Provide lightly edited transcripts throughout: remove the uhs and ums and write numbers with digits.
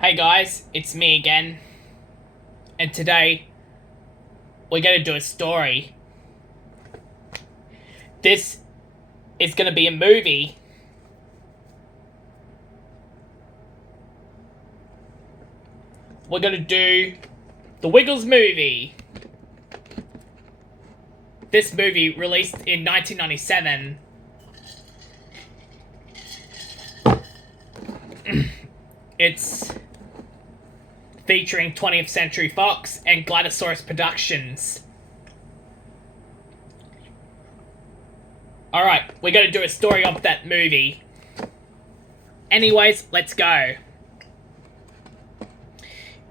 Hey guys, it's me again, and today we're gonna do a story. This is gonna be a movie. We're gonna do the Wiggles movie. This movie released in 1997. It's featuring 20th Century Fox and Gladisaurus Productions. Alright, we're gonna do a story of that movie. Anyways, let's go.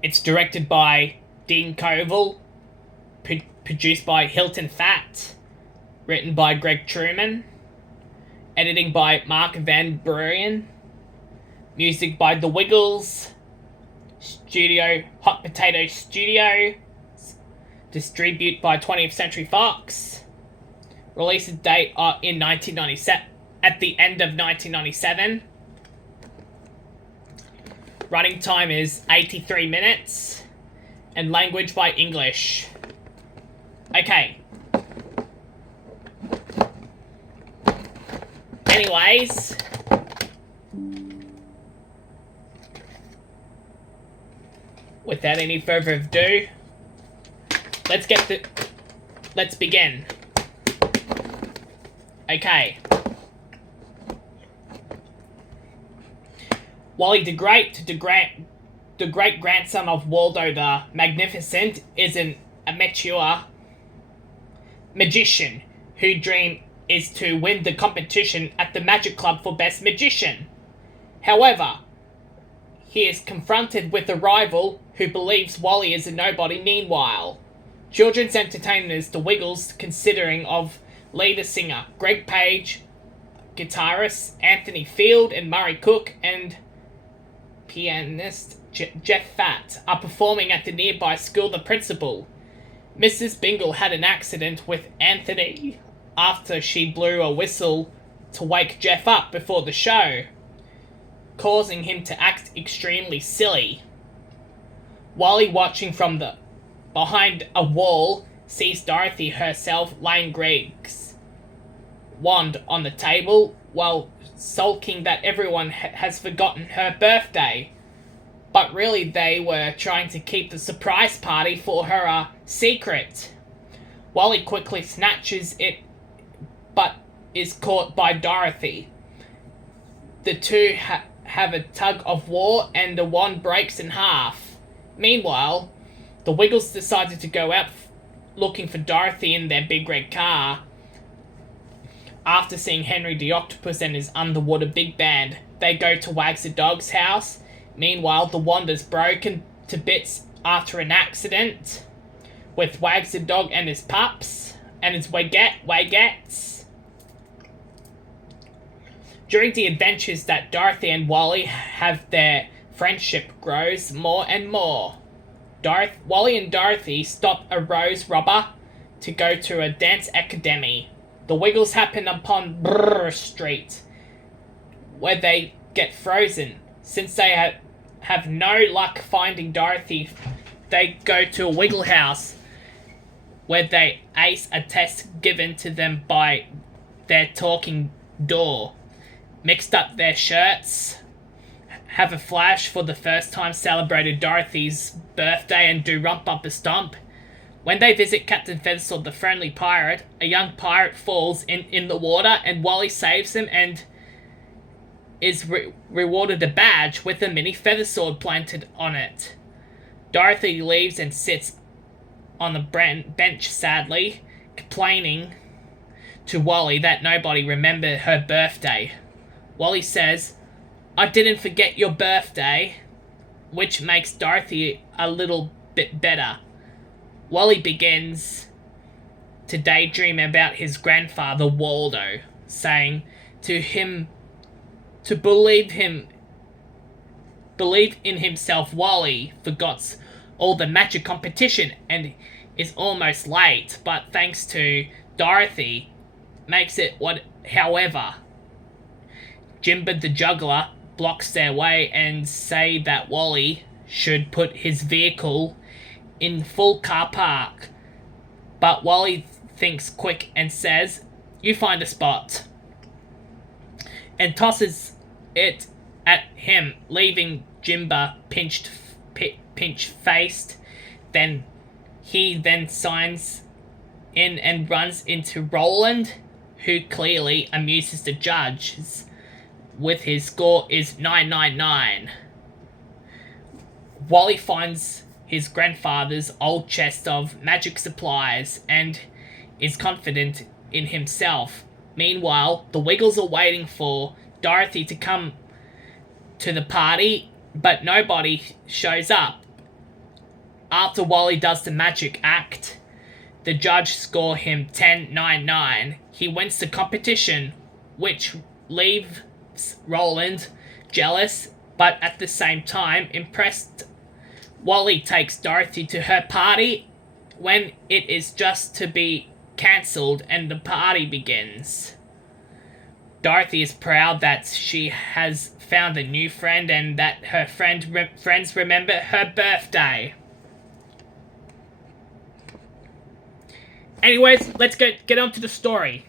It's directed by Dean Koval, produced by Hilton Fatt, written by Greg Truman, editing by Mark Van Buren, music by The Wiggles, studio Hot Potato Studio, distributed by 20th Century Fox, release date in 1997, at the end of 1997. Running time is 83 minutes, and language by English. Okay. Anyways, without any further ado, let's begin. Okay. Wally the great-grandson of Waldo the Magnificent, is an amateur magician whose dream is to win the competition at the Magic Club for Best Magician. However, he is confronted with a rival who believes Wally is a nobody. Meanwhile, children's entertainers The Wiggles, considering of leader singer Greg Page, guitarist Anthony Field and Murray Cook, and pianist Jeff Fatt, are performing at the nearby school. The principal, Mrs. Bingle, had an accident with Anthony after she blew a whistle to wake Jeff up before the show, causing him to act extremely silly. Wally, watching from behind a wall, sees Dorothy herself laying Greg's wand on the table while sulking that everyone has forgotten her birthday. But really they were trying to keep the surprise party for her a secret. Wally quickly snatches it, but is caught by Dorothy. The two have a tug of war and the wand breaks in half. Meanwhile, the Wiggles decided to go out looking for Dorothy in their big red car. After seeing Henry the Octopus and his underwater big band, they go to Wags the Dog's house. Meanwhile, the wand is broken to bits after an accident with Wags the Dog and his pups and his Wagettes. During the adventures that Dorothy and Wally have, their friendship grows more and more. Wally and Dorothy stop a rose robber to go to a dance academy. The Wiggles happen upon Brr Street, where they get frozen. Since they have no luck finding Dorothy, they go to a Wiggle house, where they ace a test given to them by their talking door. Mixed up their shirts, have a flash for the first time celebrated Dorothy's birthday, and do Rump Bumper Stomp. When they visit Captain Feathersword the friendly pirate, a young pirate falls in the water and Wally saves him and is rewarded a badge with a mini Feathersword planted on it. Dorothy leaves and sits on the bench sadly, complaining to Wally that nobody remembered her birthday. Wally says, "I didn't forget your birthday," which makes Dorothy a little bit better. Wally begins to daydream about his grandfather Waldo, saying to him to believe in himself. Wally forgets all the magic competition and is almost late, but thanks to Dorothy, makes it what. However, Jimba the Juggler blocks their way and say that Wally should put his vehicle in full car park. But Wally thinks quick and says, "You find a spot," and tosses it at him, leaving Jimba pinch-faced. He then signs in and runs into Roland, who clearly amuses the judges with his score is 999. Wally finds his grandfather's old chest of magic supplies and is confident in himself. Meanwhile, the Wiggles are waiting for Dorothy to come to the party, but nobody shows up. After Wally does the magic act, the judge score him 1099. He wins the competition, which leaves Roland jealous, but at the same time impressed. Wally takes Dorothy to her party when it is just to be cancelled and the party begins. Dorothy is proud that she has found a new friend and that her friends remember her birthday. Anyways, let's get on to the story.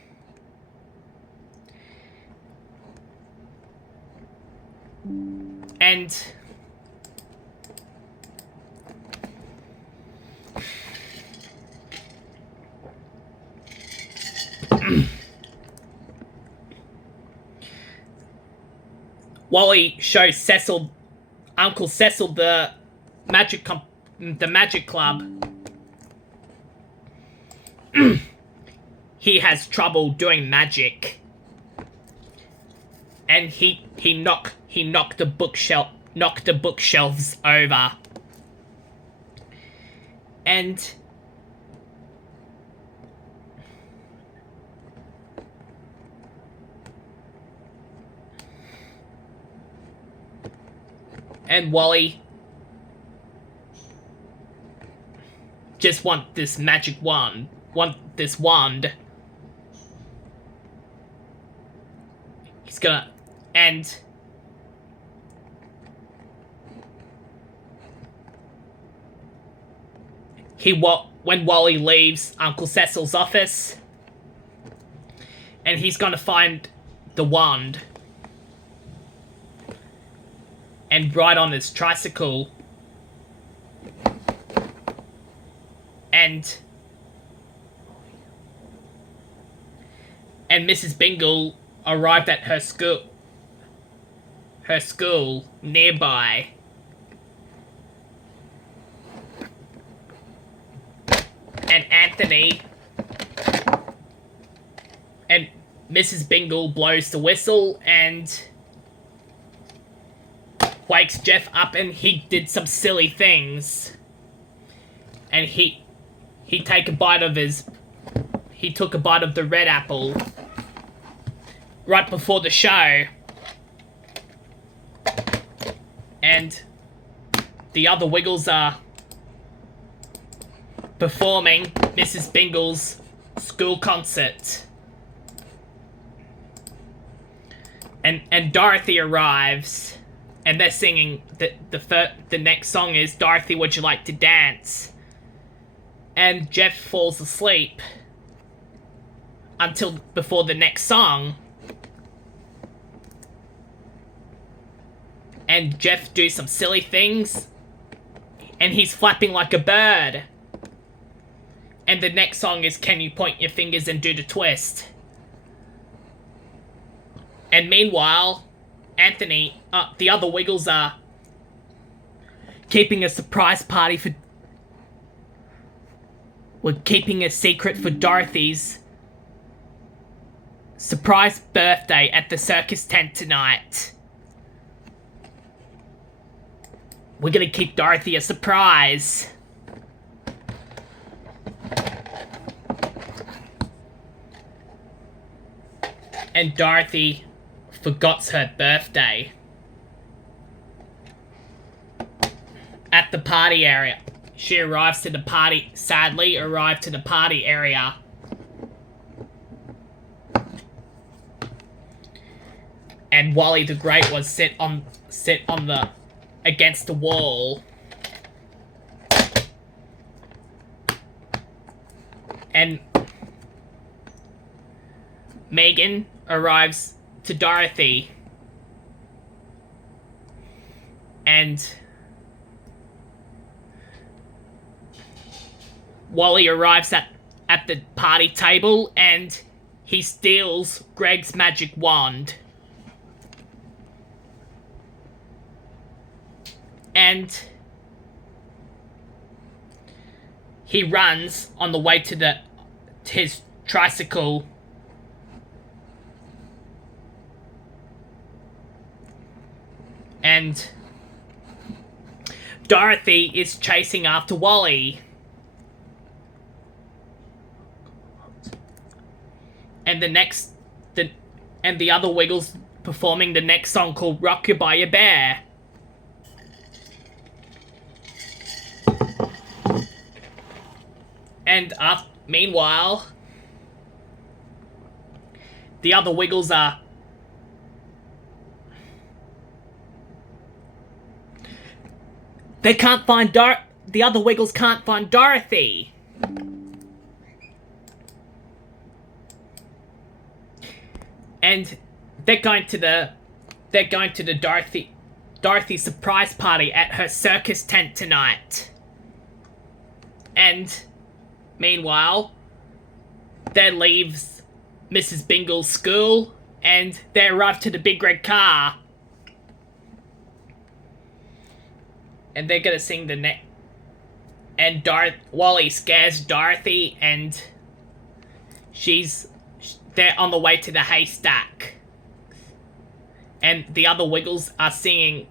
And Wally shows Uncle Cecil the magic club. He has trouble doing magic, and he knocked the bookshelves over, and Wally just want this wand. He's gonna, and when Wally leaves Uncle Cecil's office, and he's gonna find the wand and ride on his tricycle, and Mrs. Bingle arrived at her school nearby. And Anthony and Mrs. Bingle blows the whistle and wakes Jeff up, and he did some silly things. And he took a bite of the red apple right before the show. And the other Wiggles are performing Mrs. Bingle's school concert. And Dorothy arrives, and they're singing the next song is "Dorothy, Would You Like to Dance?" And Jeff falls asleep until before the next song. And Jeff do some silly things, and he's flapping like a bird. And the next song is "Can You Point Your Fingers and Do the Twist?" And meanwhile, Anthony, the other Wiggles are keeping a surprise party for... We're keeping a secret for Dorothy's surprise birthday at the circus tent tonight. We're gonna keep Dorothy a surprise. And Dorothy forgets her birthday at the party area. She sadly arrived to the party area. And Wally the Great was sit on the against the wall. And Megan arrives to Dorothy. And Wally arrives at the party table and he steals Greg's magic wand. And he runs on the way to his tricycle. And Dorothy is chasing after Wally. And the other Wiggles performing the next song called Rock You by Your Bear. And meanwhile, the other Wiggles are the other Wiggles can't find Dorothy. And they're going to the Dorothy surprise party at her circus tent tonight. And meanwhile, there leaves Mrs. Bingle's school and they arrive to the big red car. And they're gonna sing and Wally scares Dorothy and they're on the way to the haystack. And the other Wiggles are singing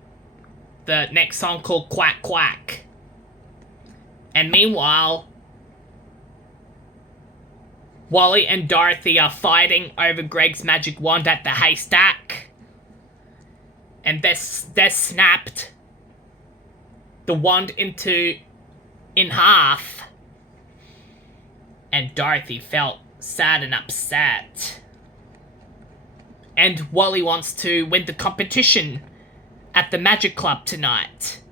the next song called Quack Quack. And meanwhile, Wally and Dorothy are fighting over Greg's magic wand at the haystack. And they're snapped the wand in half. And Dorothy felt sad and upset. And Wally wants to win the competition at the Magic Club tonight.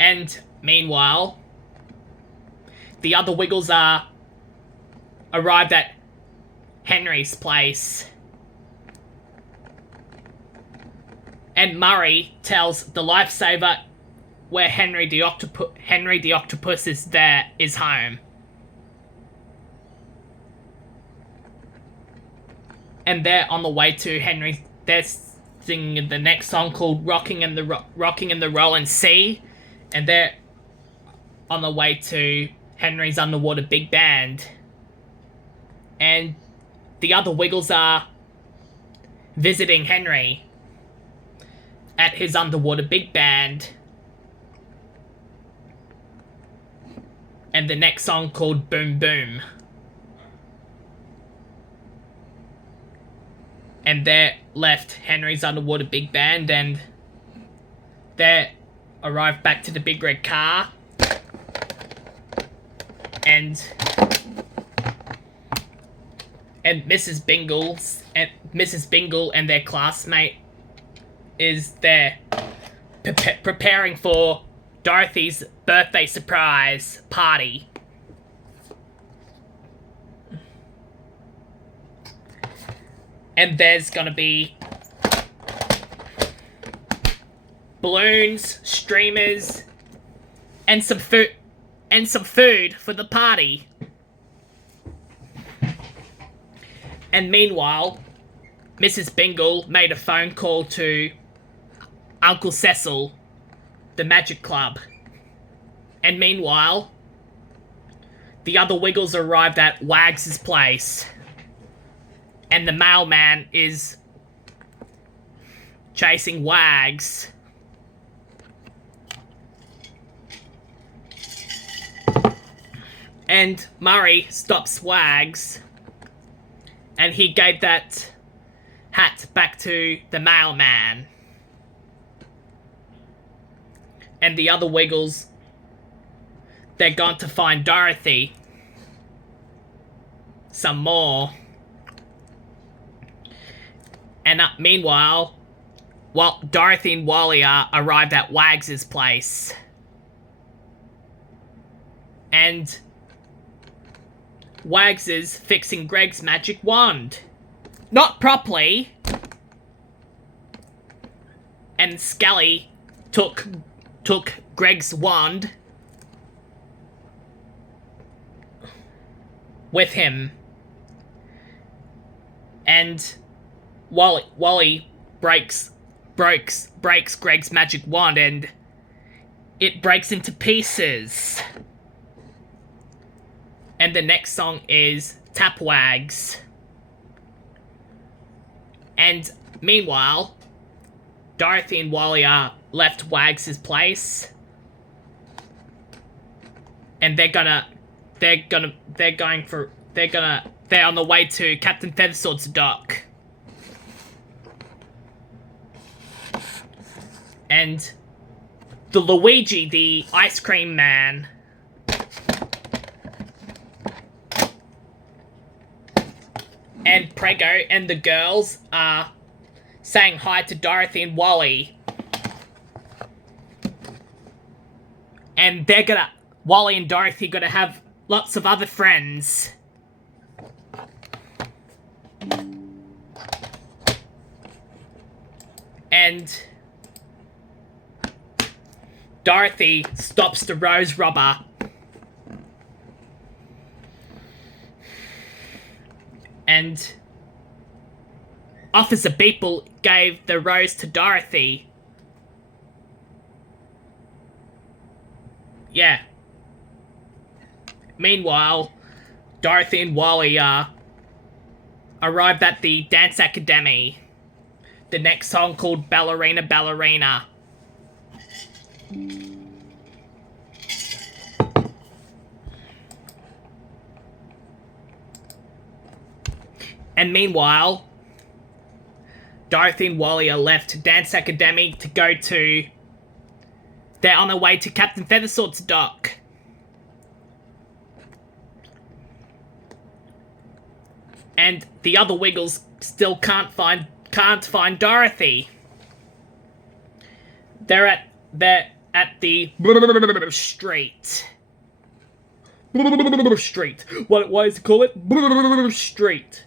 And meanwhile, the other Wiggles are arrived at Henry's place. And Murray tells the lifesaver where Henry the Octopus is home. And they're on the way to Henry. They're singing the next song called Rocking in the Rolling Sea. And they're on the way to Henry's underwater big band. And the other Wiggles are visiting Henry at his underwater big band. And the next song called Boom Boom. And they left Henry's underwater big band and they arrived back to the big red car. And Mrs. Bingle and their classmate is there preparing for Dorothy's birthday surprise party. And there's gonna be balloons, streamers, and some food for the party. And meanwhile, Mrs. Bingle made a phone call to Uncle Cecil, the Magic Club. And meanwhile, the other Wiggles arrived at Wags' place. And the mailman is chasing Wags. And Murray stops Wags. And he gave that hat back to the mailman. And the other Wiggles, they're gone to find Dorothy. some more. And meanwhile, while Dorothy and Wally are arrived at Wags's place. And Wags is fixing Greg's magic wand. Not properly. And Skelly took Greg's wand with him. And Wally breaks Greg's magic wand and it breaks into pieces. And the next song is Tap Wags. And meanwhile, Dorothy and Wally are left Wags' place. And they're on the way to Captain Feathersword's dock. And the Luigi, the ice cream man, and Prego and the girls are saying hi to Dorothy and Wally. And Wally and Dorothy gonna have lots of other friends. And Dorothy stops the rose robber. And Officer Beeple gave the rose to Dorothy. Yeah. Meanwhile, Dorothy and Wally arrived at the Dance Academy. The next song called Ballerina Ballerina. And meanwhile, Dorothy and Wally are left Dance Academy to go to... They're on their way to Captain Feathersword's dock. And the other Wiggles still can't find Dorothy. They're at the street. Street. Why is it called it? Street.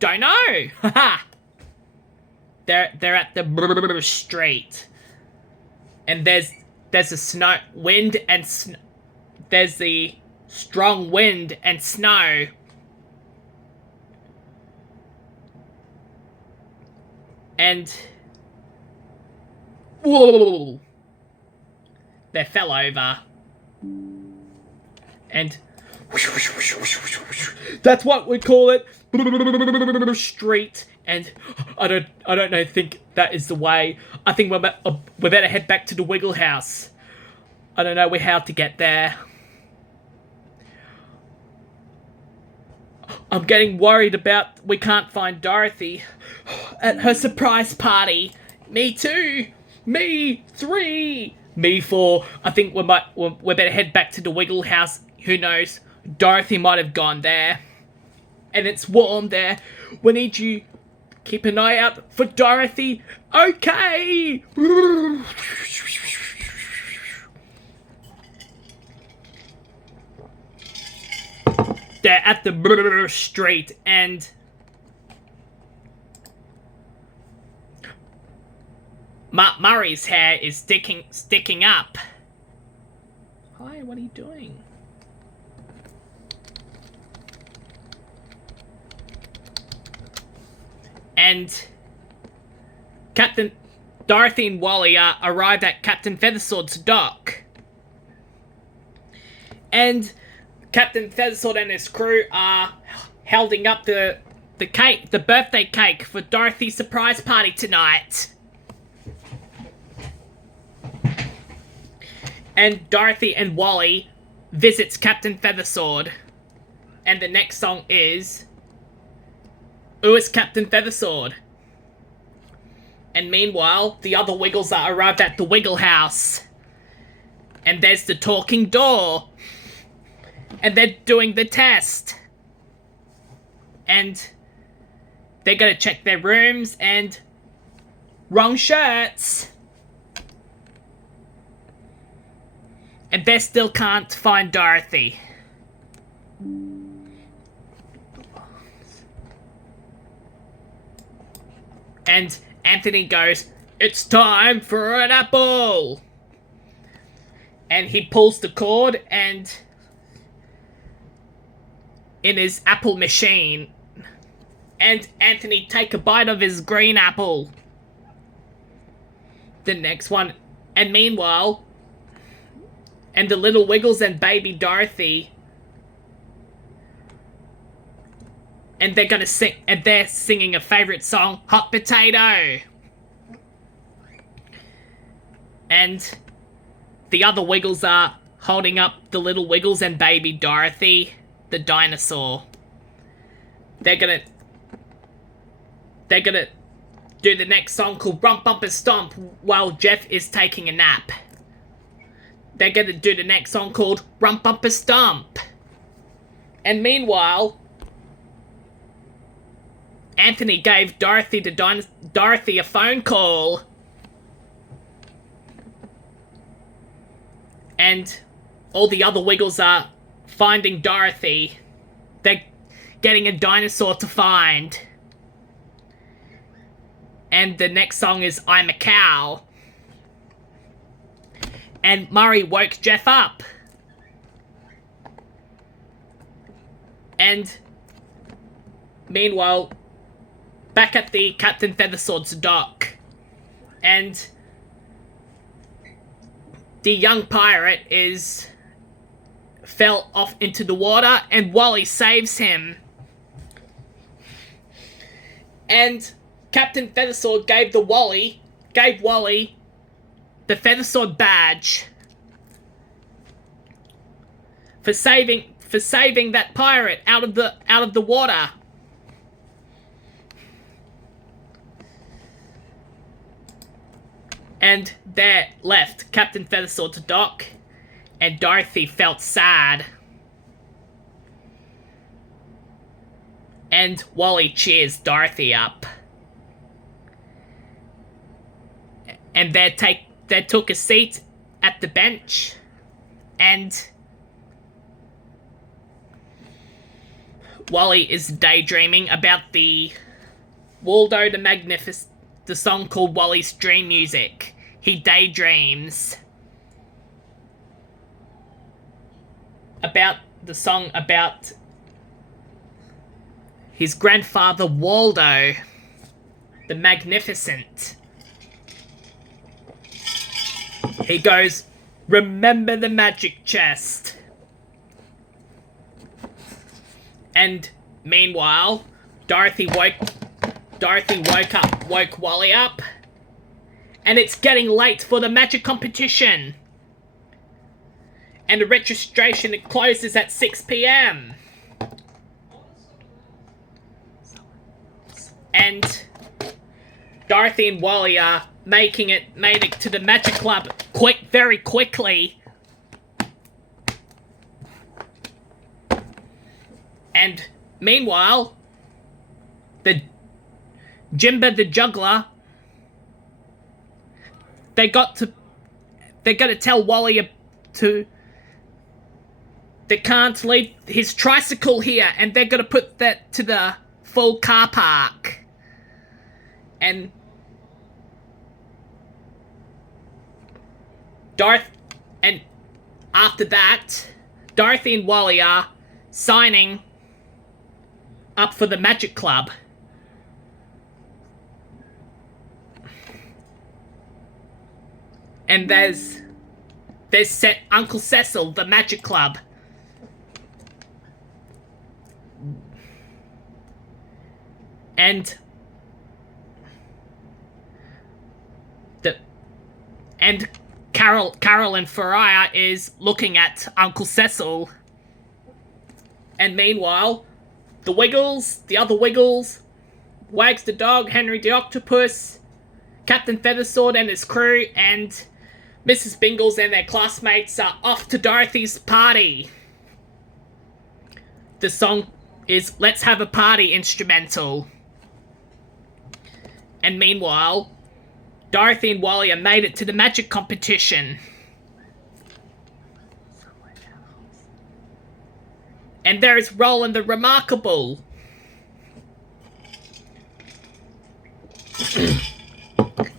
Don't know. Haha. They're at the street. And there's a wind and there's the strong wind and snow. And whoa, they fell over. And that's what we call it. Street. And I don't think that is the way. I think we better head back to the Wiggle House. I don't know how to get there. I'm getting worried about we can't find Dorothy at her surprise party. Me too. Me 3. Me 4. I think we better head back to the Wiggle House. Who knows? Dorothy might have gone there. And it's warm there. We need you keep an eye out for Dorothy. Okay. They're at the street and Murray's hair is sticking up. Hi, what are you doing? And Dorothy and Wally arrived at Captain Feathersword's dock. And Captain Feathersword and his crew are holding up the birthday cake for Dorothy's surprise party tonight. And Dorothy and Wally visits Captain Feathersword. And the next song is Who is Captain Feathersword? And meanwhile, the other Wiggles are arrived at the Wiggle House. And there's the talking door. And they're doing the test. and they're gonna check their rooms, and wrong shirts. And they still can't find Dorothy. And Anthony goes, "It's time for an apple!" And he pulls the cord, and in his apple machine, and Anthony take a bite of his green apple. The next one, and meanwhile, and the Little Wiggles and Baby Dorothy, and they're gonna sing, and they're singing a favorite song, Hot Potato. And the other Wiggles are holding up the Little Wiggles and Baby Dorothy, the dinosaur. They're gonna do the next song called Rump Bumper Stomp while Jeff is taking a nap. They're gonna do the next song called Rump Bumper Stomp. And meanwhile, Anthony gave Dorothy a phone call. And all the other Wiggles are finding Dorothy. They're getting a dinosaur to find. And the next song is I'm a Cow. And Murray woke Jeff up. And meanwhile, back at the Captain Feathersword's dock, and the young pirate fell off into the water, and Wally saves him. And Captain Feathersword gave Wally the Feathersword badge for saving that pirate out of the water. And there left Captain Feathersword to dock, and Dorothy felt sad. And Wally cheers Dorothy up. And they took a seat at the bench, and Wally is daydreaming about the Waldo the Magnificent, the song called Wally's Dream Music. He daydreams about the song about his grandfather Waldo the Magnificent. He goes, "Remember the magic chest." And meanwhile, Dorothy woke Wally up, and it's getting late for the magic competition. And the registration closes at 6 p.m. And Dorothy and Wally are made it to the Magic Club very quickly. And meanwhile, the Jimba the Juggler, they're gonna tell Wally they can't leave his tricycle here, and they're gonna put that to the full car park. And after that, Dorothy and Wally are signing up for the Magic Club. And there's Uncle Cecil, the Magic Club. And Carolyn Faria is looking at Uncle Cecil. And meanwhile, the other Wiggles, Wags the dog, Henry the octopus, Captain Feathersword and his crew, and Mrs. Bingles and their classmates are off to Dorothy's party. The song is Let's Have a Party instrumental. And meanwhile, Dorothy and Wally have made it to the magic competition. And there is Roland the Remarkable.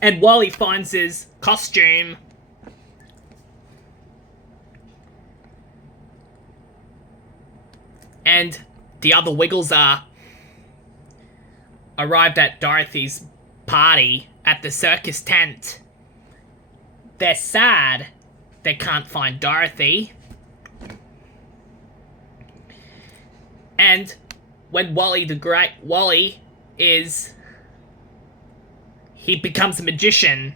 And Wally finds his costume. And the other Wiggles are arrived at Dorothy's party at the circus tent. They're sad they can't find Dorothy. And when Wally he becomes a magician.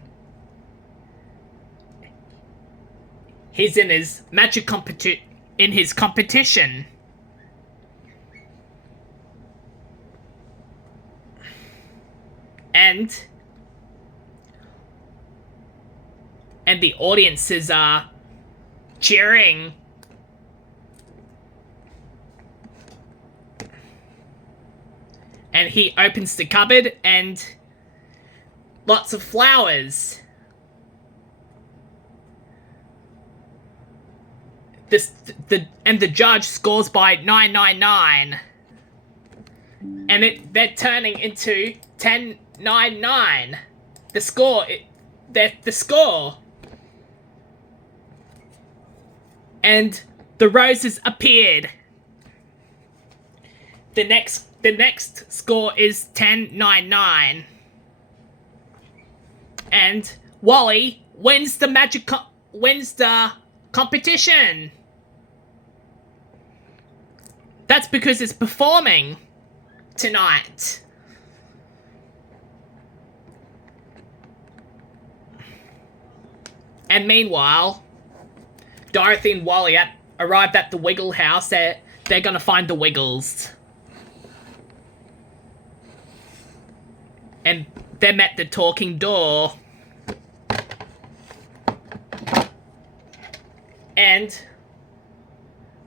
He's in his magic competition. And the audiences are cheering. And he opens the cupboard and lots of flowers. The judge scores by 999. And they're turning into 1099. The score. And the roses appeared. The next score is 1099. And Wally wins the competition. That's because it's performing tonight. And meanwhile, Dorothy and Wally arrived at the Wiggle house. They're gonna find the Wiggles. And they met the talking door. And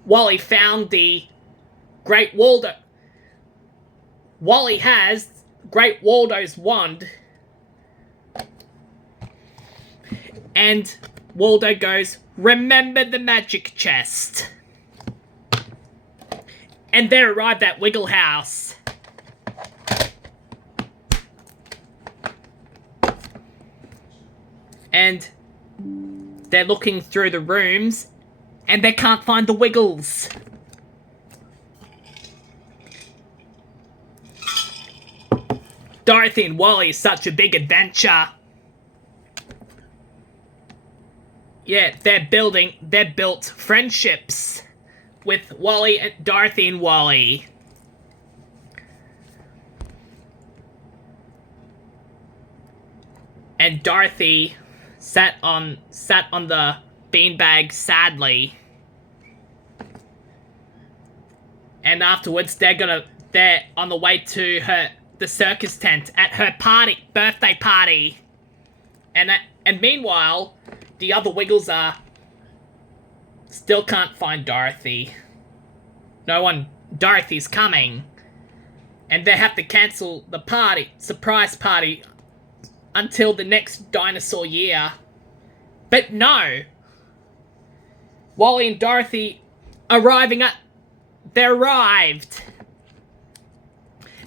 Wally found the Great Waldo. Wally has Great Waldo's wand. And Waldo goes, "Remember the magic chest." And they arrived at Wiggle House. And they're looking through the rooms, and they can't find the Wiggles. Dorothy and Wally is such a big adventure. Yeah, they're built friendships with Dorothy and Wally. And Dorothy sat on the beanbag sadly. And afterwards they're on the way to the circus tent at her birthday party. And meanwhile, the other Wiggles still can't find Dorothy. Dorothy's coming. And they have to cancel the surprise party, until the next dinosaur year. But no! Wally and Dorothy they arrived!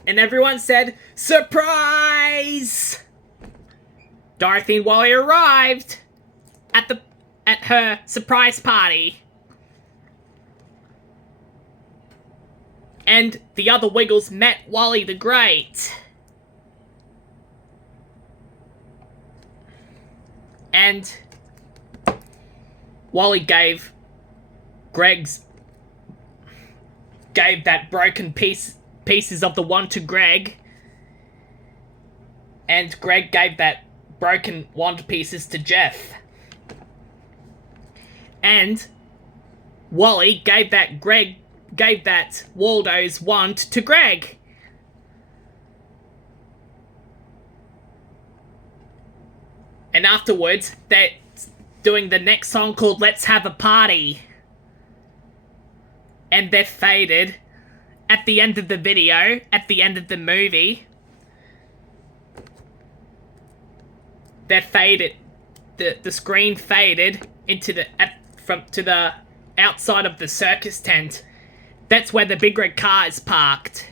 And everyone said, "Surprise!" Dorothy and Wally arrived at her surprise party. And the other Wiggles met Wally the Great. And Wally gave that broken pieces of the wand to Greg. And Greg gave that broken wand pieces to Jeff. And Wally gave that Waldo's wand to Greg. And afterwards, they're doing the next song called "Let's Have a Party." And they're faded at the end of the video, at the end of the movie, they're faded. The screen faded into the to the outside of the circus tent. That's where the big red car is parked.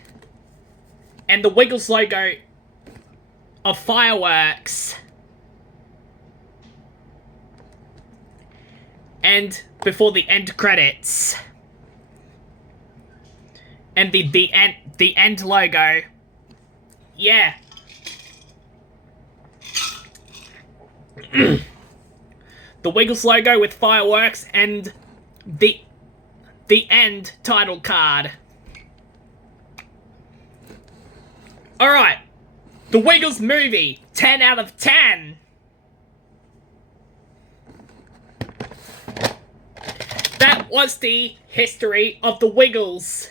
And the Wiggles logo of fireworks. And before the end credits. And the end logo. Yeah. The Wiggles logo with fireworks and the end title card. Alright. The Wiggles movie. 10 out of 10. That was the history of the Wiggles.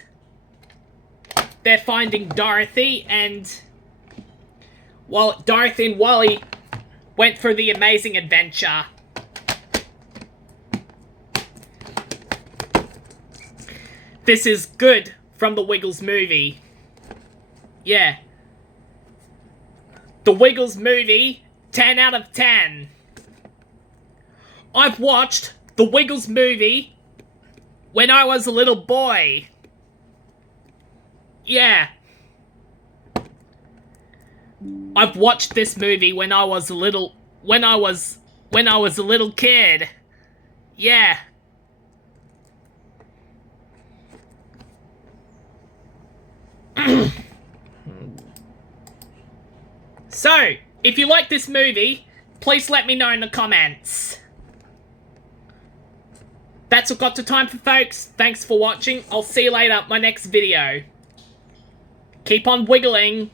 They're finding Dorothy, and while Dorothy and Wally went for the amazing adventure. This is good from the Wiggles movie. Yeah. The Wiggles movie, 10 out of 10. I've watched the Wiggles movie when I was a little boy. Yeah. I've watched this movie when I was a little kid. Yeah. So, if you like this movie, please let me know in the comments. That's all got the time for, folks. Thanks for watching. I'll see you later, my next video. Keep on wiggling.